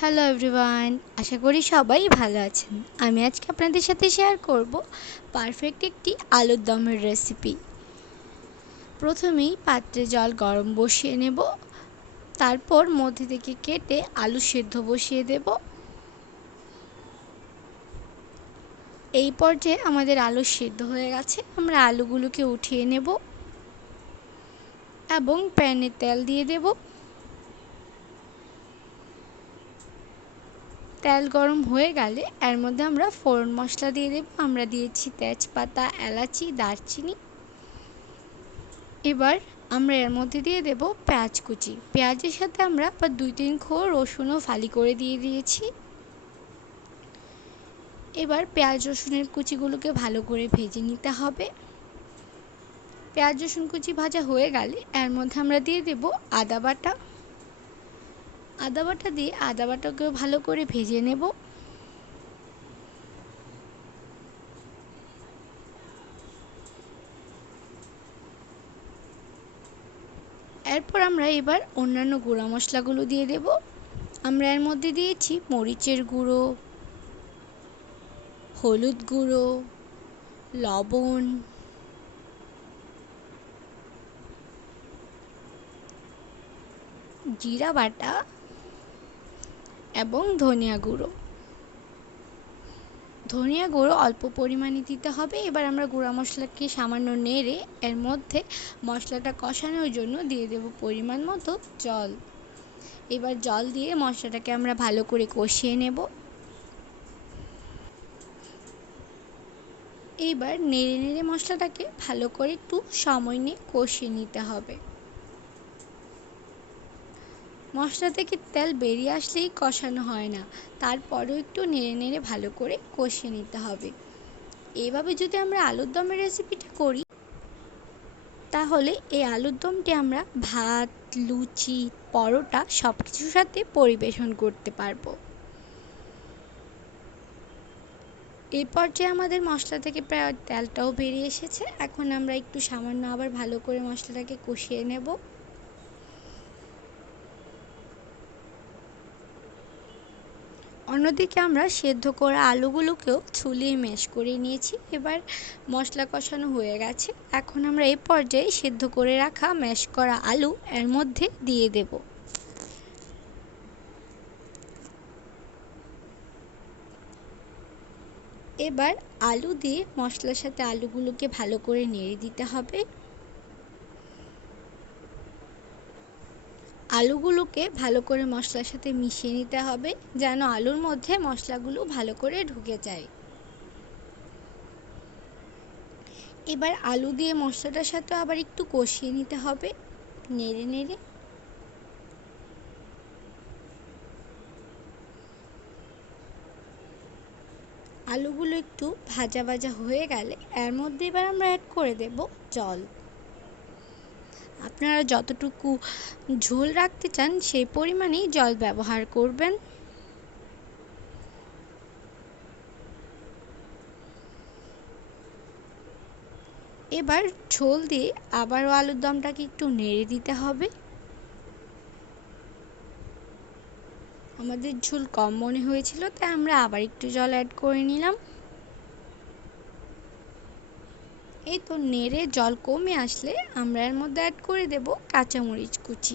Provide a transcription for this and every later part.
Hello everyone, আশা করি সবাই ভালো আছেন। আমি আজকে আপনাদের সাথে শেয়ার করব পারফেক্ট একটি আলুর দমের রেসিপি। প্রথমেই পাত্রে জল গরম বসিয়ে নেব, তারপর মধ্যে থেকে কেটে আলু সেদ্ধ বসিয়ে দেব। এই পর্যায়ে আমাদের আলু সেদ্ধ হয়ে গেছে, আমরা আলুগুলোকে উঠিয়ে নেব এবং প্যানে তেল দিয়ে দেব। তেল গরম হয়ে গেলে এর মধ্যে আমরা ফোড়ন মশলা দিয়ে দেব। আমরা দিয়েছি তেজপাতা, এলাচি, দারচিনি। এবার আমরা এর মধ্যে দিয়ে দেব পেঁয়াজ কুচি। পেঁয়াজের সাথে আমরা আবার 2-3 কোয়া রসুনও ফালি করে দিয়ে দিয়েছি। এবার পেঁয়াজ রসুনের কুচিগুলোকে ভালো করে ভেজে নিতে হবে। পেঁয়াজ রসুন কুচি ভাজা হয়ে গেলে এর মধ্যে আমরা দিয়ে দেব আদা বাটা। আদা বাটা দিয়ে আদা বাটাকেও ভালো করে ভেজে নেব। এরপর আমরা এবার অন্যান্য গুঁড়া মশলাগুলো দিয়ে দেব। আমরা এর মধ্যে দিয়েছি মরিচের গুঁড়ো, হলুদ গুঁড়ো, লবণ, জিরা বাটা এবং ধনিয়া গুঁড়ো। ধনিয়া গুঁড়ো অল্প পরিমাণে দিতে হবে। এবার আমরা গুঁড়া মশলাকে সামান্য নেড়ে এর মধ্যে মশলাটা কষানোর জন্য দিয়ে দেব পরিমাণ মতো জল। এবার জল দিয়ে মশলাটাকে আমরা ভালো করে কষিয়ে নেব। এবার নেড়ে নেড়ে মশলাটাকে ভালো করে একটু সময় নিয়ে কষিয়ে নিতে হবে। মশলা থেকে তেল বেরিয়ে আসলেই কষানো হয় না, তারপরেও একটু নেড়ে নেড়ে ভালো করে কষিয়ে নিতে হবে। এইভাবে যদি আমরা আলুর দমের রেসিপিটা করি, তাহলে এই আলুর দমটি আমরা ভাত, লুচি, পরোটা সব কিছুর সাথে পরিবেশন করতে পারবো। এই পর্যায়ে আমাদের মশলা থেকে প্রায় তেলটাও বেরিয়ে এসেছে। এখন আমরা একটু সামান্য আবার ভালো করে মশলাটাকে কষিয়ে নেব। অন্যদিকে আমরা সেদ্ধ করা আলুগুলোকেও ছুলিয়ে ম্যাশ করে নিয়েছি। এবার মশলা কষানো হয়ে গেছে। এখন আমরা এই পর্যায়ে সেদ্ধ করে রাখা ম্যাশ করা আলু এর মধ্যে দিয়ে দেব। এবার আলু দিয়ে মশলার সাথে আলুগুলোকে ভালো করে নেড়ে দিতে হবে। আলুগুলোকে ভালো করে মশলার সাথে মিশিয়ে নিতে হবে, যেন আলুর মধ্যে মশলাগুলো ভালো করে ঢুকে যায়। এবার আলু দিয়ে মশলাটার সাথে আবার একটু কষিয়ে নিতে হবে নেড়ে নেড়ে। আলুগুলো একটু ভাজা ভাজা হয়ে গেলে এর মধ্যে এবার আমরা অ্যাড করে দেব জল। আপনারা যতটুকু ঝোল রাখতে চান সেই পরিমাণেই জল ব্যবহার করবেন। এবার ঝোল দিয়ে আবারও আলুর দমটাকে একটু নেড়ে দিতে হবে। আমাদের ঝোল কম মনে হয়েছিল, তাই আমরা আবার একটু জল অ্যাড করে নিলাম। এই তো নেড়ে জল কমে আসলে আমরা এর মধ্যে অ্যাড করে দেব কাঁচামরিচ কুচি।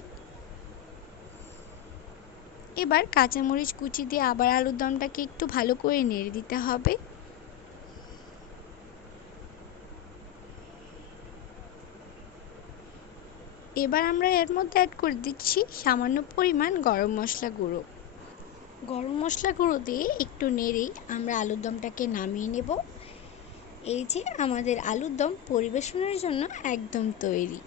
এবার কাঁচামরিচ কুচি দিয়ে আবার আলুর দমটাকে একটু ভালো করে নেড়ে দিতে হবে। এবার আমরা এর মধ্যে অ্যাড করে দিচ্ছি সামান্য পরিমাণ গরম মশলা গুঁড়ো। গরম মশলা গুঁড়ো দিয়ে একটু নেড়েই আমরা আলুর দমটাকে নামিয়ে নেব। এই যে আমাদের আলুর দম পরিবেশনের জন্য একদম তৈরি।